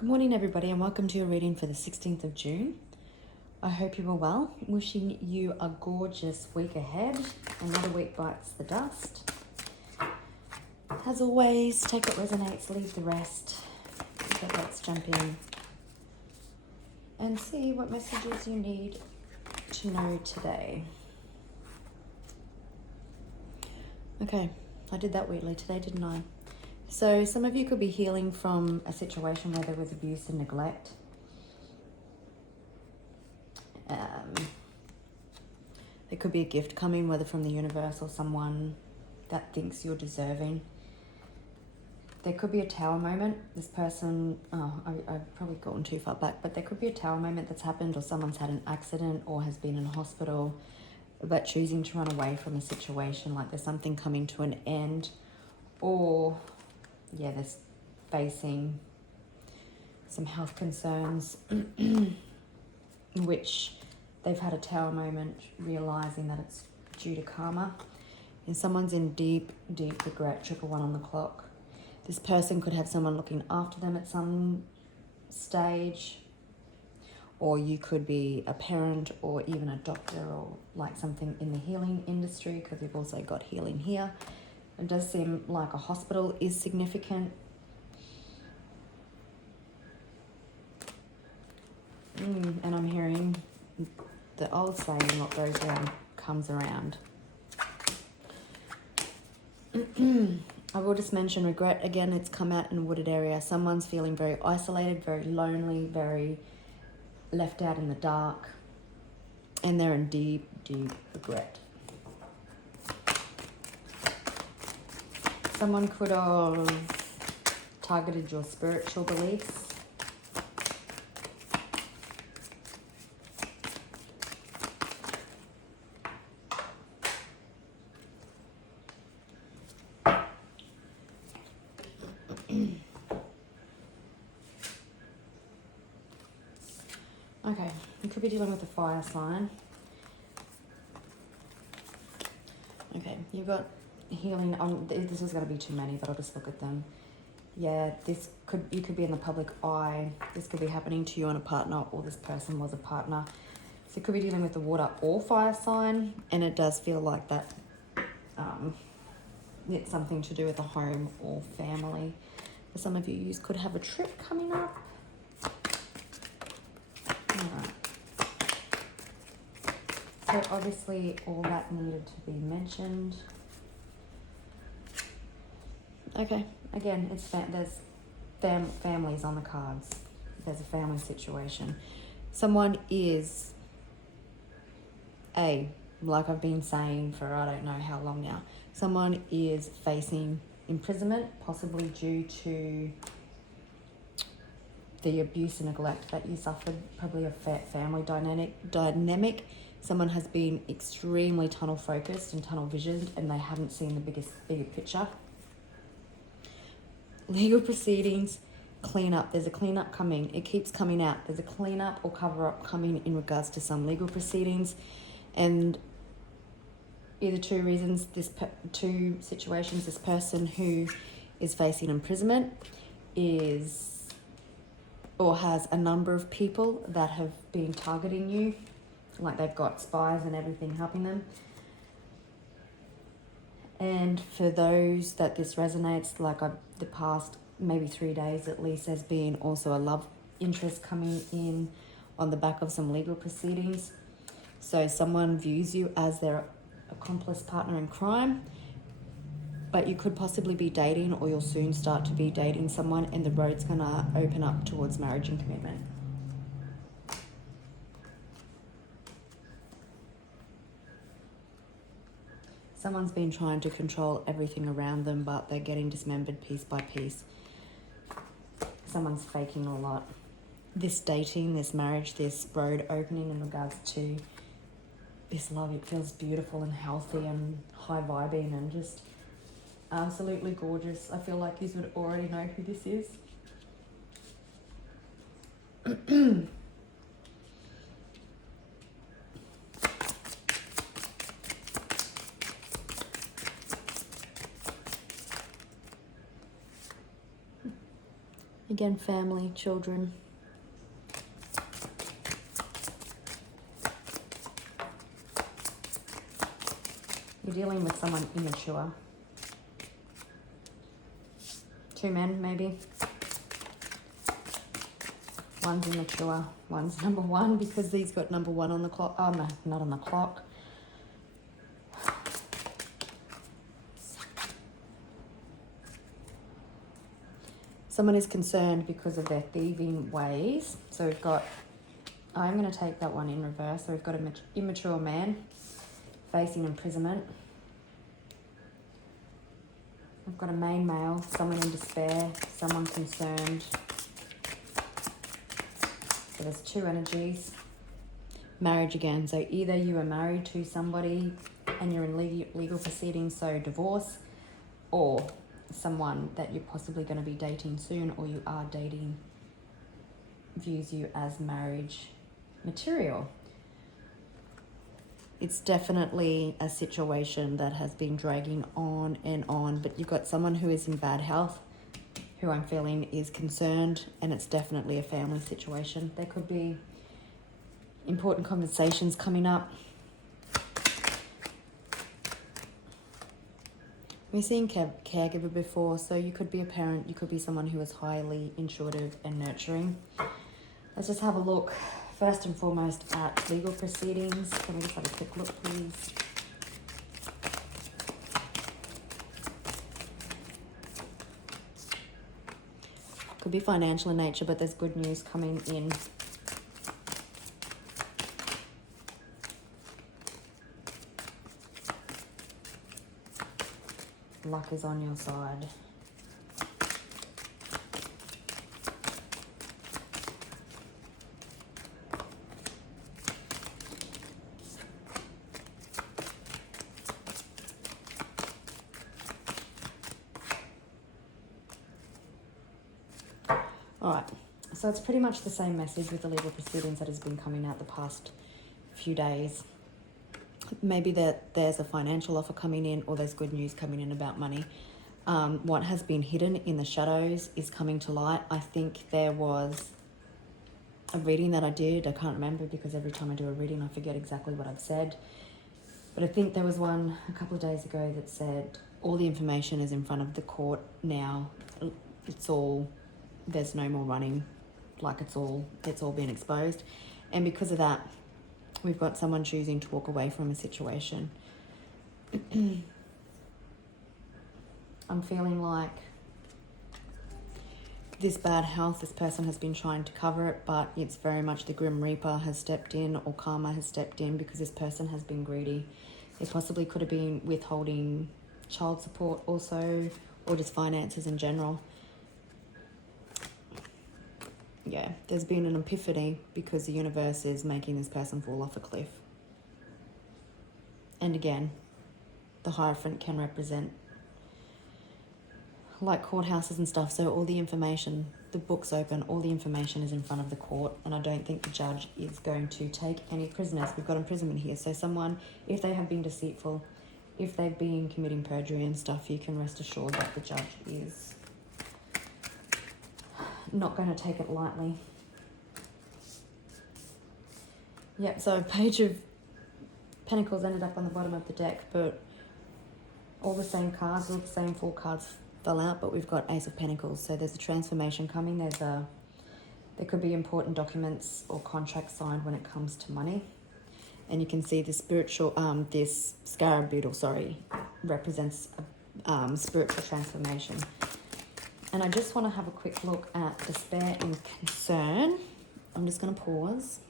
Good morning, everybody, and welcome to your reading for the 16th of June. I hope you are well. Wishing you a gorgeous week ahead. Another week bites the dust. As always, take what resonates, leave the rest. But let's jump in and see what messages you need to know today. Okay, I did that weirdly today, didn't I? So some of you could be healing from a situation where there was abuse and neglect. There could be a gift coming, whether from the universe or someone that thinks you're deserving. There could be a tower moment. This person, I've probably gone too far back, but there could be a tower moment that's happened, or someone's had an accident or has been in a hospital, but choosing to run away from a situation, like there's something coming to an end, or yeah, there's facing some health concerns in which they've had a tower moment, realizing that it's due to karma, and someone's in deep regret. 111 on the clock. This person could have someone looking after them at some stage, or you could be a parent or even a doctor, or like something in the healing industry, because we've also got healing here. It does seem like a hospital is significant. And I'm hearing the old saying, what goes around comes around. I will just mention regret again. It's come out in a wooded area. Someone's feeling very isolated, very lonely, very left out in the dark, and they're in deep regret. Someone could have targeted your spiritual beliefs. Okay, you could be dealing with a fire sign. Okay, you've got healing on. This is going to be too many, but I'll just look at them. Yeah, you could be in the public eye. This could be happening to you and a partner, or this person was a partner. So it could be dealing with the water or fire sign, and it does feel like that. It's something to do with a home or family. For some of you, you could have a trip coming up. Alright. So obviously all that needed to be mentioned. Okay, again, there's families on the cards. There's a family situation. Someone is like I've been saying for I don't know how long now, someone is facing imprisonment, possibly due to the abuse and neglect that you suffered, probably a family dynamic. Someone has been extremely tunnel focused and tunnel visioned, and they haven't seen the bigger picture. Legal proceedings, cleanup. There's a cleanup coming. It keeps coming out. There's a cleanup or cover up coming in regards to some legal proceedings, and either two reasons. Two situations. This person who is facing imprisonment is, or has a number of people that have been targeting you, like they've got spies and everything helping them. And for those that this resonates, like the past maybe 3 days at least, there's been also a love interest coming in on the back of some legal proceedings. So someone views you as their accomplice partner in crime, but you could possibly be dating, or you'll soon start to be dating someone, and the road's gonna open up towards marriage and commitment. Someone's been trying to control everything around them, but they're getting dismembered piece by piece. Someone's faking a lot. This dating, this marriage, this road opening in regards to this love, it feels beautiful and healthy and high vibing and just absolutely gorgeous. I feel like you would already know who this is. Again, family, children. You're dealing with someone immature. 2 men, maybe. One's immature, one's number 1 because he's got number 1 on the clock. Oh, no, not on the clock. Someone is concerned because of their thieving ways. So we've got, I'm going to take that one in reverse. So we've got an immature man facing imprisonment. I've got a main male, someone in despair, someone concerned. So there's 2 energies. Marriage again. So either you are married to somebody and you're in legal proceedings, so divorce, or someone that you're possibly going to be dating soon or you are dating views you as marriage material. It's definitely a situation that has been dragging on and on, but you've got someone who is in bad health, who I'm feeling is concerned, and it's definitely a family situation. There could be important conversations coming up. We've seen caregiver before, so you could be a parent, you could be someone who is highly intuitive and nurturing. Let's just have a look, first and foremost, at legal proceedings. Can we just have a quick look, please? Could be financial in nature, but there's good news coming in. Luck is on your side. All right, so it's pretty much the same message with the legal proceedings that has been coming out the past few days. Maybe there's a financial offer coming in, or there's good news coming in about money. What has been hidden in the shadows is coming to light. I think there was a reading that I did. I can't remember because every time I do a reading, I forget exactly what I've said. But I think there was one a couple of days ago that said all the information is in front of the court now. There's no more running, like it's all been exposed. And because of that, we've got someone choosing to walk away from a situation. I'm feeling like this bad health, this person has been trying to cover it, but it's very much the Grim Reaper has stepped in, or karma has stepped in, because this person has been greedy. They possibly could have been withholding child support also, or just finances in general. Yeah, there's been an epiphany because the universe is making this person fall off a cliff. And again, the Hierophant can represent like courthouses and stuff. So all the information, the book's open, all the information is in front of the court. And I don't think the judge is going to take any prisoners. We've got imprisonment here. So someone, if they have been deceitful, if they've been committing perjury and stuff, you can rest assured that the judge is not going to take it lightly. Yep, so Page of Pentacles ended up on the bottom of the deck, but all the same cards, all the same 4 cards fell out, but we've got Ace of Pentacles. So there's a transformation coming. There could be important documents or contracts signed when it comes to money. And you can see the this scarab beetle, represents a spiritual transformation. And I just want to have a quick look at despair and concern. I'm just going to pause.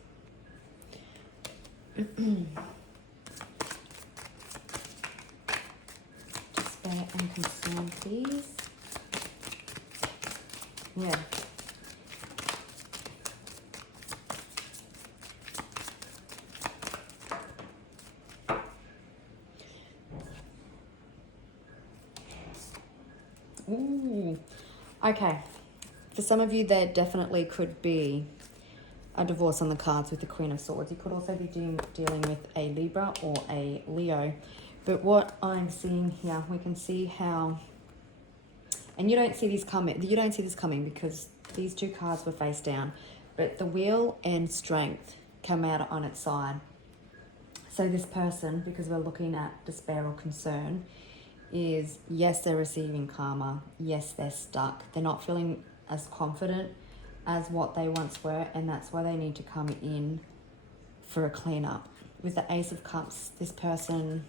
Despair and concern, please. Yeah. Ooh. Okay. For some of you, there definitely could be a divorce on the cards with the Queen of Swords. You could also be dealing with a Libra or a Leo. But what I'm seeing here, we can see how, and you don't see this coming because These two cards were face down, but the Wheel and Strength come out on its side. So this person, because we're looking at despair or concern, is, yes, they're receiving karma. Yes, they're stuck. They're not feeling as confident as what they once were, and that's why they need to come in for a cleanup. With the Ace of Cups, this person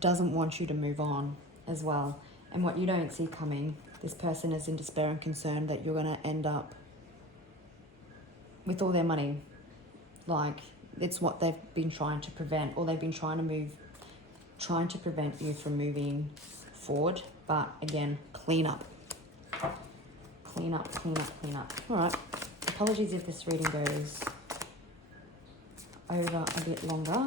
doesn't want you to move on as well. And what you don't see coming, this person is in despair and concern that you're going to end up with all their money. Like, it's what they've been trying to prevent, or they've been trying to prevent you from moving forward. But again, clean up. Clean up, clean up, clean up. All right. Apologies if this reading goes over a bit longer.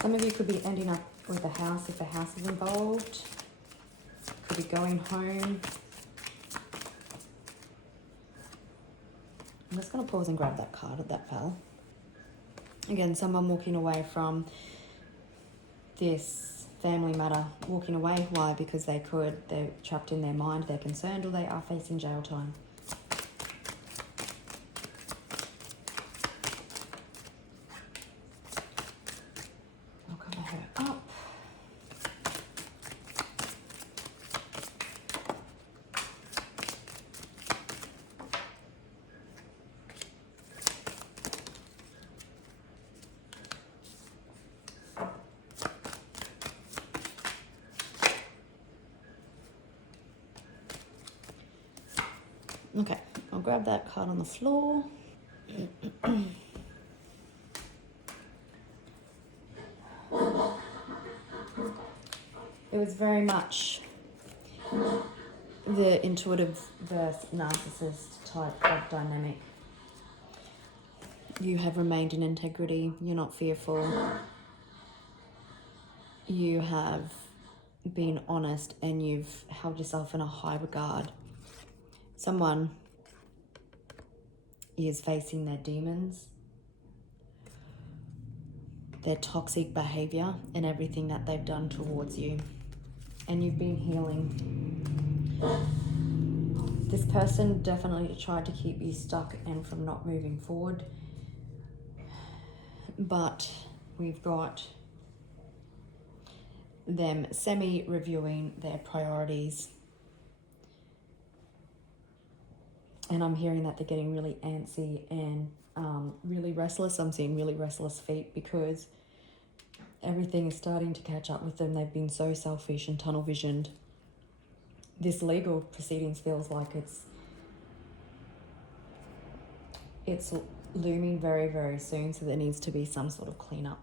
Some of you could be ending up with a house if a house is involved. Could be going home. I'm just going to pause and grab that card that fell. Again, someone walking away from this family matter. Walking away. Why? Because they're trapped in their mind, they're concerned, or they are facing jail time. I'll cover her up. Okay, I'll grab that card on the floor. It was very much the intuitive versus narcissist type of dynamic. You have remained in integrity. You're not fearful. You have been honest, and you've held yourself in a high regard. Someone is facing their demons, their toxic behavior, and everything that they've done towards you. And you've been healing. This person definitely tried to keep you stuck and from not moving forward. But we've got them semi-reviewing their priorities. And I'm hearing that they're getting really antsy and really restless. I'm seeing really restless feet because everything is starting to catch up with them. They've been so selfish and tunnel visioned. This legal proceedings feels like it's looming very, very soon. So there needs to be some sort of cleanup.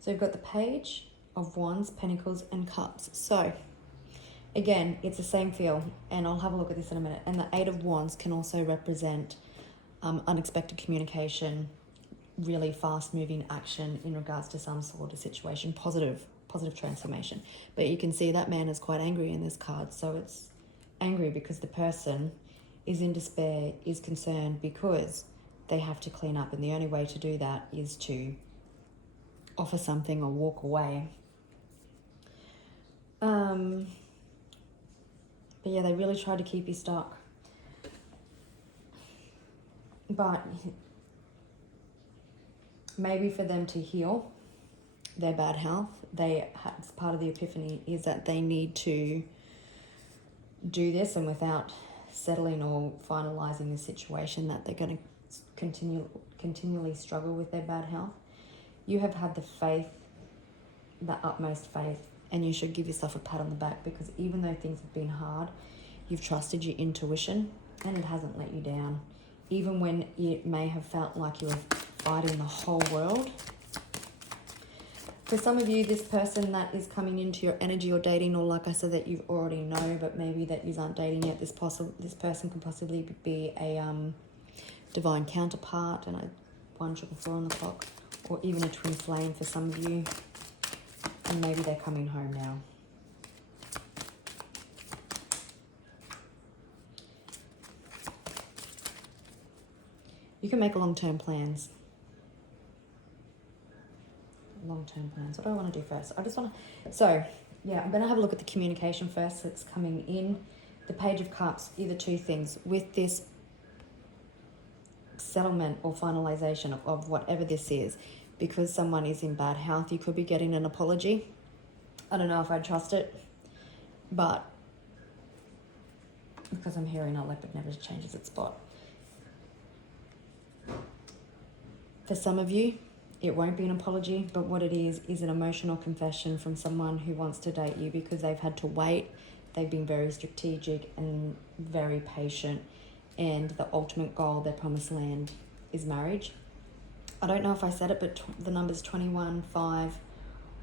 So we've got the Page of Wands, Pentacles, and Cups. So again, it's the same feel, and I'll have a look at this in a minute. And the Eight of Wands can also represent unexpected communication, really fast-moving action in regards to some sort of situation, positive transformation. But you can see that man is quite angry in this card. So it's angry because the person is in despair, is concerned because they have to clean up. And the only way to do that is to offer something or walk away. But yeah, they really try to keep you stuck. But maybe for them to heal their bad health, it's part of the epiphany is that they need to do this, and without settling or finalizing the situation, that they're going to continually struggle with their bad health. You have had the faith, the utmost faith, and you should give yourself a pat on the back, because even though things have been hard, you've trusted your intuition and it hasn't let you down. Even when it may have felt like you were fighting the whole world. For some of you, this person that is coming into your energy or dating, or like I said, that you already know, but maybe that you aren't dating yet, this person can possibly be a divine counterpart, and a 144 on the clock, or even a twin flame for some of you. And maybe they're coming home now. You can make long-term plans. Long-term plans. What do I want to do first? I just want to... So, yeah, I'm going to have a look at the communication first that's coming in. The Page of Cups, either two things. With this settlement or finalization of whatever this is, because someone is in bad health, you could be getting an apology. I don't know if I trust it, but because I'm hearing electric never changes its spot. For some of you, it won't be an apology, but what it is an emotional confession from someone who wants to date you because they've had to wait. They've been very strategic and very patient, and the ultimate goal, their promised land, is marriage. I don't know if I said it, but the numbers 21, 5,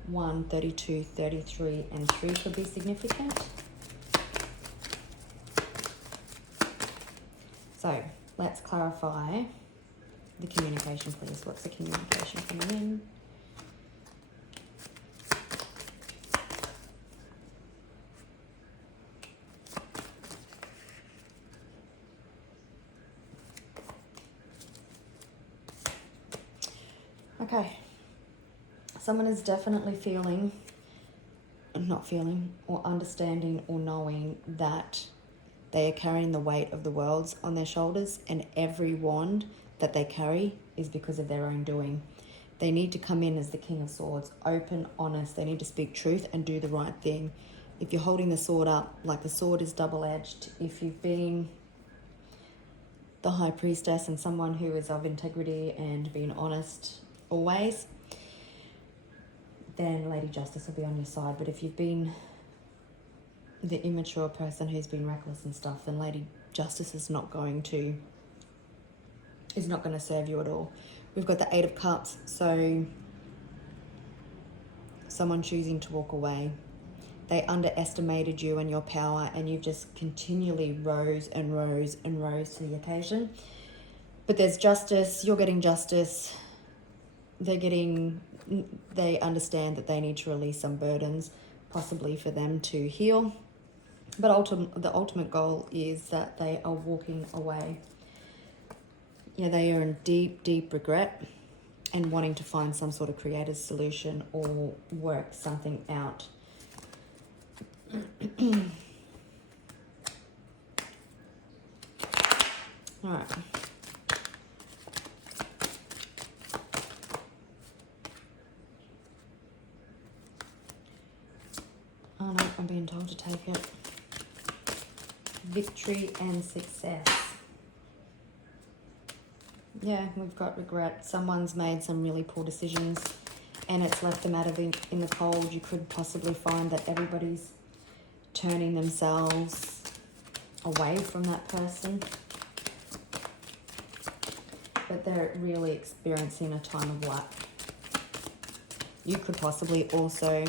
1, 32, 33, and 3 could be significant. So let's clarify the communication, please. What's the communication coming in? Okay. Someone is definitely not feeling or understanding or knowing that they are carrying the weight of the worlds on their shoulders, and every wand that they carry is because of their own doing. They need to come in as the King of Swords, open, honest. They need to speak truth and do the right thing. If you're holding the sword up, like the sword is double-edged. If you've been the High Priestess and someone who is of integrity and being honest always, then Lady Justice will be on your side. But if you've been the immature person who's been reckless and stuff, then Lady Justice is not going to serve you at all. We've got the 8 of Cups, so someone choosing to walk away. They underestimated you and your power, and you've just continually rose and rose and rose to the occasion. But there's justice. You're getting justice. They understand that they need to release some burdens, possibly for them to heal. But the ultimate goal is that they are walking away. Yeah, they are in deep, deep regret and wanting to find some sort of creative solution or work something out. All right. Oh no, I'm being told to take it. Victory and success. Yeah, we've got regret. Someone's made some really poor decisions and it's left them out in the cold. You could possibly find that everybody's turning themselves away from that person, but they're really experiencing a time of lack. You could possibly also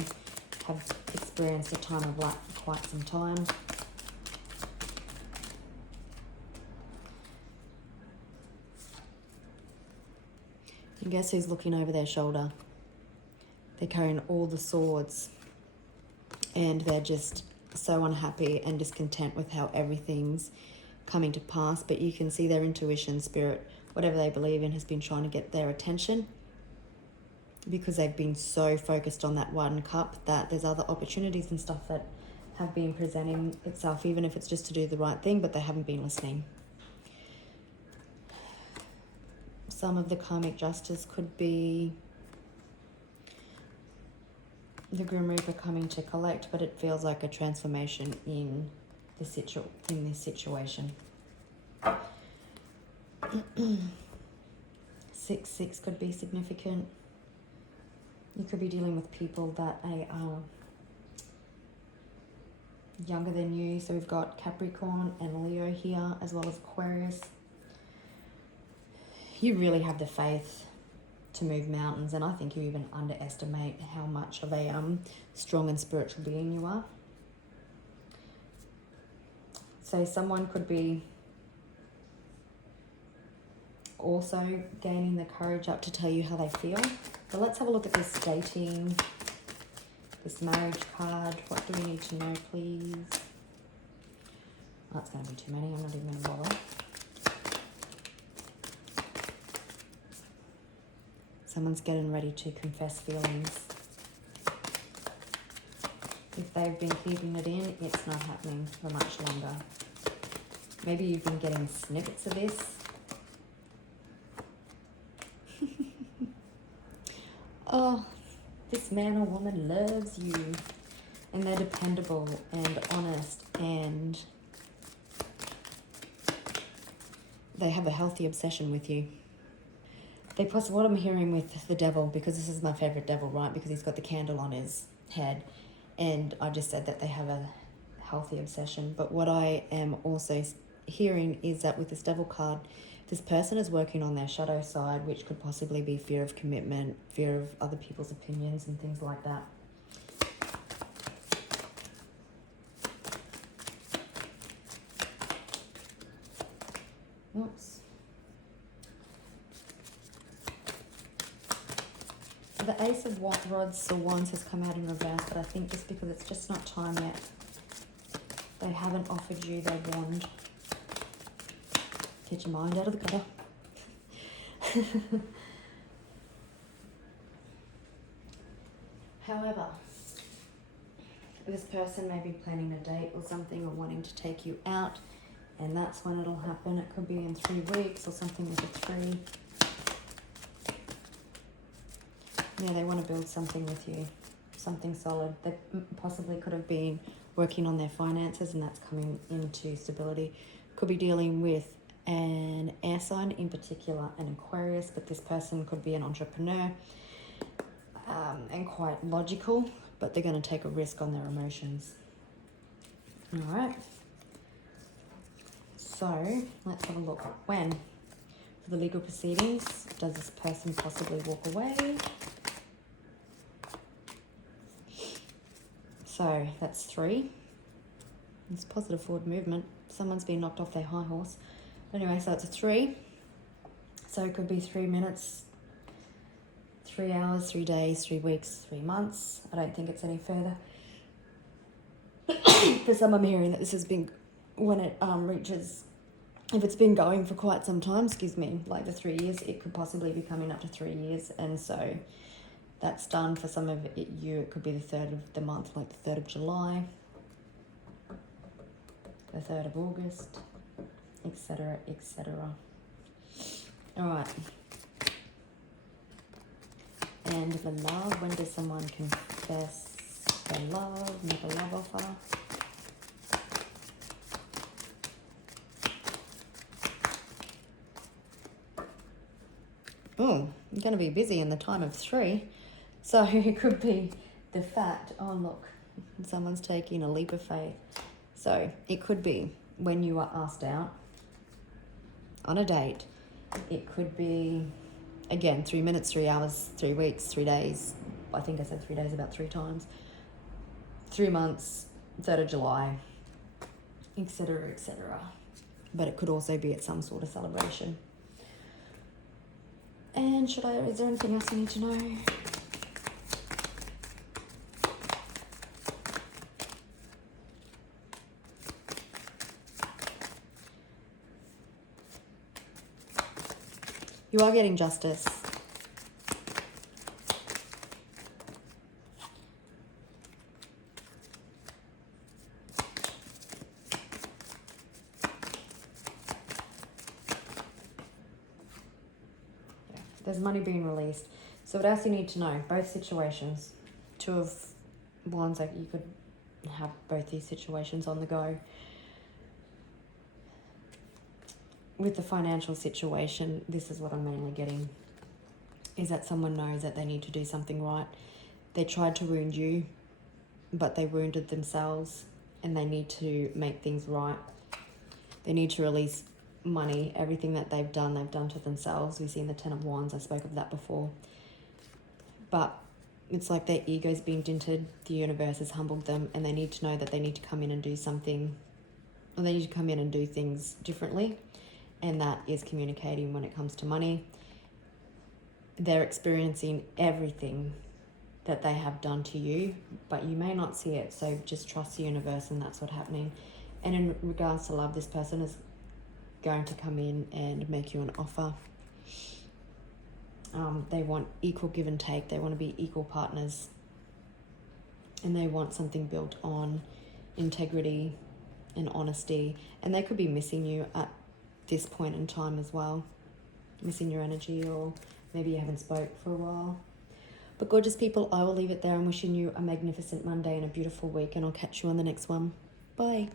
have experienced a time of lack for quite some time. And guess who's looking over their shoulder? They're carrying all the swords and they're just so unhappy and discontent with how everything's coming to pass. But you can see their intuition, spirit, whatever they believe in, has been trying to get their attention, because they've been so focused on that one cup that there's other opportunities and stuff that have been presenting itself, even if it's just to do the right thing, but they haven't been listening. Some of the karmic justice could be the Grim Reaper coming to collect, but it feels like a transformation in this situation. 6-6 could be significant. You could be dealing with people that are younger than you. So we've got Capricorn and Leo here, as well as Aquarius. You really have the faith to move mountains, and I think you even underestimate how much of a strong and spiritual being you are. So someone could be also gaining the courage up to tell you how they feel. But let's have a look at this dating, this marriage card. What do we need to know, please? Oh, it's going to be too many. I'm not even going to bother. Someone's getting ready to confess feelings. If they've been keeping it in, it's not happening for much longer. Maybe you've been getting snippets of this. Oh, this man or woman loves you. And they're dependable and honest, and they have a healthy obsession with you. What I'm hearing with the devil, because this is my favorite devil, right? Because he's got the candle on his head. And I just said that they have a healthy obsession. But what I am also hearing is that with this devil card, this person is working on their shadow side, which could possibly be fear of commitment, fear of other people's opinions and things like that. Oops. The Ace of Rods or Wands has come out in reverse, but I think just because it's just not time yet. They haven't offered you their wand. Get your mind out of the gutter. However, this person may be planning a date or something, or wanting to take you out, and that's when it'll happen. It could be in 3 weeks or something with a 3. Yeah, they want to build something with you, something solid. They possibly could have been working on their finances, and that's coming into stability. Could be dealing with an air sign, in particular an Aquarius, but this person could be an entrepreneur and quite logical, but they're going to take a risk on their emotions. All right. So let's have a look. When? For the legal proceedings, does this person possibly walk away? So that's 3. It's positive forward movement. Someone's been knocked off their high horse. Anyway, so it's a 3. So it could be 3 minutes, 3 hours, 3 days, 3 weeks, 3 months. I don't think it's any further. For some, I'm hearing that this has been, when it reaches, if it's been going for quite some time, like the 3 years, it could possibly be coming up to 3 years. And so that's done. For some of you, it could be the 3rd of the month, like the 3rd of July, the 3rd of August, etc., etc. All right. And the love, when does someone confess their love, make a love offer? Oh, you're going to be busy in the time of 3. So it could be the fact, oh look, someone's taking a leap of faith. So it could be when you are asked out on a date. It could be, again, 3 minutes, 3 hours, 3 weeks, 3 days. I think I said 3 days about 3 times. 3 months, 3rd of July, etc., etc. But it could also be at some sort of celebration. And is there anything else I need to know? You are getting justice. There's money being released. So what else you need to know? Both situations. 2 of Wands, like you could have both these situations on the go. With the financial situation, this is what I'm mainly getting, is that someone knows that they need to do something right. They tried to wound you, but they wounded themselves, and they need to make things right. They need to release money. Everything that they've done to themselves. We've seen the 10 of Wands. I spoke of that before. But it's like their ego's been dented. The universe has humbled them, and they need to know that they need to come in and do something, or they need to come in and do things differently. And that is communicating when it comes to money. They're experiencing everything that they have done to you, but you may not see it. So just trust the universe, and that's what's happening. And in regards to love, this person is going to come in and make you an offer. They want equal give and take. They want to be equal partners. And they want something built on integrity and honesty. And they could be missing you at this point in time as well. Missing your energy, or maybe you haven't spoke for a while. But gorgeous people, I will leave it there. I'm wishing you a magnificent Monday and a beautiful week, and I'll catch you on the next one. Bye.